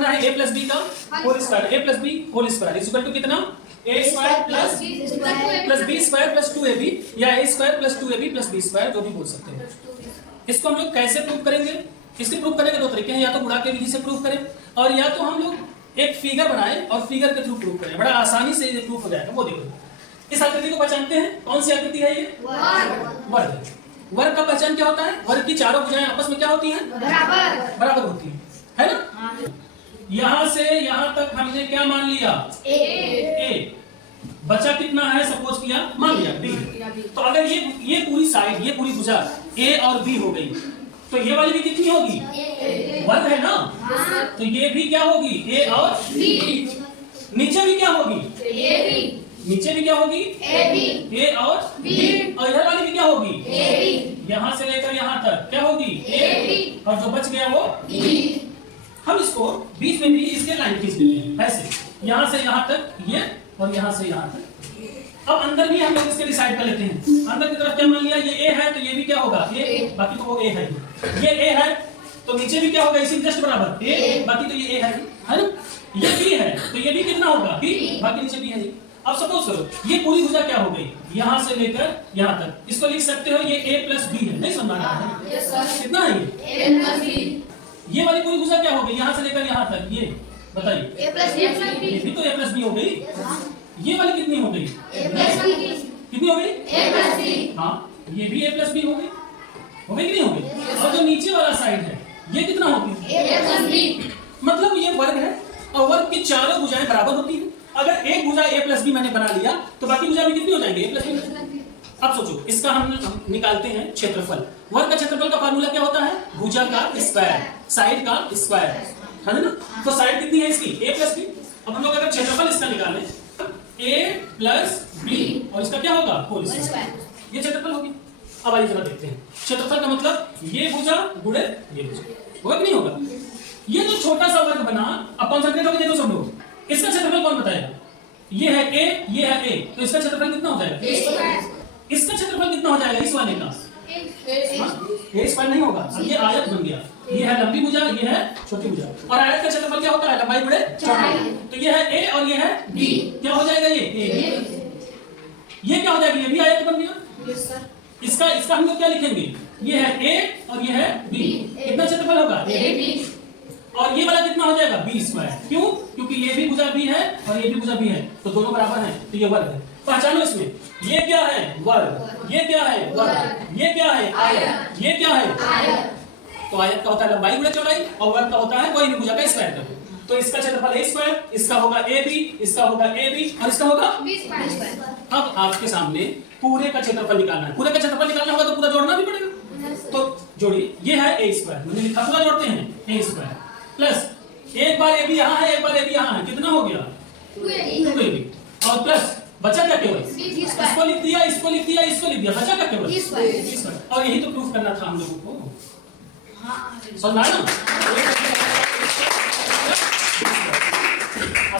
करना है a plus B का whole square, a plus B whole square is equal to कितना, a square plus b square plus 2ab या a square plus 2ab plus b square, जो भी बोल सकते हैं। इसको हम लोग कैसे प्रूव करेंगे? इसके प्रूव करने के दो तरीके हैं, या तो गुणा के विधि से प्रूव करें और या तो हम लोग एक फिगर बनाएं और फिगर के थ्रू प्रूव करें। बड़ा आसानी से ये प्रूफ हो जाएगा। वो देखो, इस आकृति को पहचानते हैं, कौन सी आकृति है ये? वर्ग। वर्ग का पहचान क्या होता है? वर्ग की चारों भुजाएं आपस में क्या होती हैं? बराबर होती है ना? यहां से यहां तक हमने क्या मान लिया? ए। बचा कितना है? सपोज किया, मान लिया बी। तो अगर ये पूरी साइड, ये पूरी भुजा ए और बी हो गई, तो ये वाली भी कितनी होगी? वर्ग है ना? तो ये भी क्या होगी? ए और बी। नीचे भी क्या होगी? नीचे भी क्या होगी? ए और बी। और इधर वाली भी क्या होगी? यहाँ से लेकर यहाँ तक क्या होगी? ए। और जो बच गया वो बी। हम इसको बीच में भी इसके लाइन खींच लेते हैं ऐसे, यहाँ से यहाँ तक ये और यहाँ से यहाँ तक। अब अंदर भी हम लोग इसके डिसाइड कर लेते हैं। अंदर की तरफ क्या मान लिया? ये ए है तो ये भी क्या होगा? ए। बाकी तो वो ए है, ये ए है तो नीचे भी क्या होगा? इसी जस्ट बराबर ए। बाकी तो ये ए है ना? ये बी है तो ये भी कितना होगा? बी। बाकी नीचे बी है। अब सपोज करो ये पूरी भुजा क्या हो गई? यहाँ से लेकर यहाँ तक। इसको लिख सकते हो ये a प्लस बी है। नहीं समझ रहा है? कितना है ये? ये वाली पूरी भुजा क्या हो गई? यहाँ से लेकर यहाँ तक। ये बताइए, ये भी तो a प्लस बी हो गई। ये वाली कितनी हो गई? कितनी हो गई? हाँ, ये भी a प्लस बी हो गई। हो गई कि नहीं हो गई? और जो नीचे वाला साइड है ये कितना हो गई? मतलब ये वर्ग है और वर्ग की चारों भुजाएं बराबर होती है। अगर एक भुजा a प्लस बी मैंने बना लिया तो बाकी भुजा भी कितनी हो जाएंगे? a plus B. अब सोचो, इसका हम निकालते हैं क्षेत्रफल। वर्ग का क्षेत्रफल का फार्मूला क्या होता है? भुजा का स्क्वायर, साइड का स्क्वायर, है ना? तो साइड कितनी है इसकी? a plus B. अब हम लोग अगर क्षेत्रफल इसका निकालें, a प्लस बी और इसका क्या होगा? Whole square. ये क्षेत्रफल होगी। अब आइए जरा देखते हैं क्षेत्रफल का मतलब ये भुजा गुणे ये भुजा, होगा कि नहीं होगा? ये जो छोटा सा वर्ग बना, अब कॉन्सेंट्रेट होकर देखो सब लोग, इसका क्षेत्रफल कौन बताएगा? ये है a, ये है a, तो इसका क्षेत्रफल कितना हो जाएगा? इसका क्षेत्रफल कितना हो जाएगा इस वाले का? a स्क्वायर नहीं होगा। अब ये आयत बन गया, ये है लंबी भुजा, ये है छोटी भुजा। और आयत का क्षेत्रफल क्या होता है? लंबाई गुणे चौड़ाई। तो ये है a और ये है b, क्या हो जाएगा? ये क्या हो जाएगा? ये भी आयत बन गया। इसका हम लोग क्या लिखेंगे? ये है a और ये है b। कितना क्षेत्रफल होगा? और ये वाला कितना हो जाएगा? B square. क्यों? क्योंकि ये भी भुजा बी है और ये भी भुजा बी है, तो दोनों बराबर हैं, तो ये वर्ग है। पहचानो इसमें, ये क्या है? वर्ग। ये क्या है? वर्ग। ये क्या है? आयत। ये क्या है? आयत। तो आयत का होता है लंबाई गुणे चौड़ाई और वर्ग का होता है कोई भी भुजा का स्क्वायर कर दो। तो इसका क्षेत्रफल a स्क्वायर, इसका होगा ab, इसका होगा ab और इसका होगा b स्क्वायर। अब आपके सामने पूरे का क्षेत्रफल निकालना है। पूरे का क्षेत्रफल निकालना होगा तो पूरा जोड़ना भी पड़ेगा। तो जोड़िए, ये है a स्क्वायर, मैंने लिखा, पूरा जोड़ते हैं a स्क्वायर प्लस एक बार ab यहाँ है, एक बार ab यहाँ है, कितना हो गया? 2ab। और प्लस बचा क्या? केवल इसको लिख दिया, इसको लिख दिया, इसको लिख दिया, बचा क्या? केवल b स्क्वायर। और यही तो प्रूफ करना था हम लोगों को। समझ में आया ना?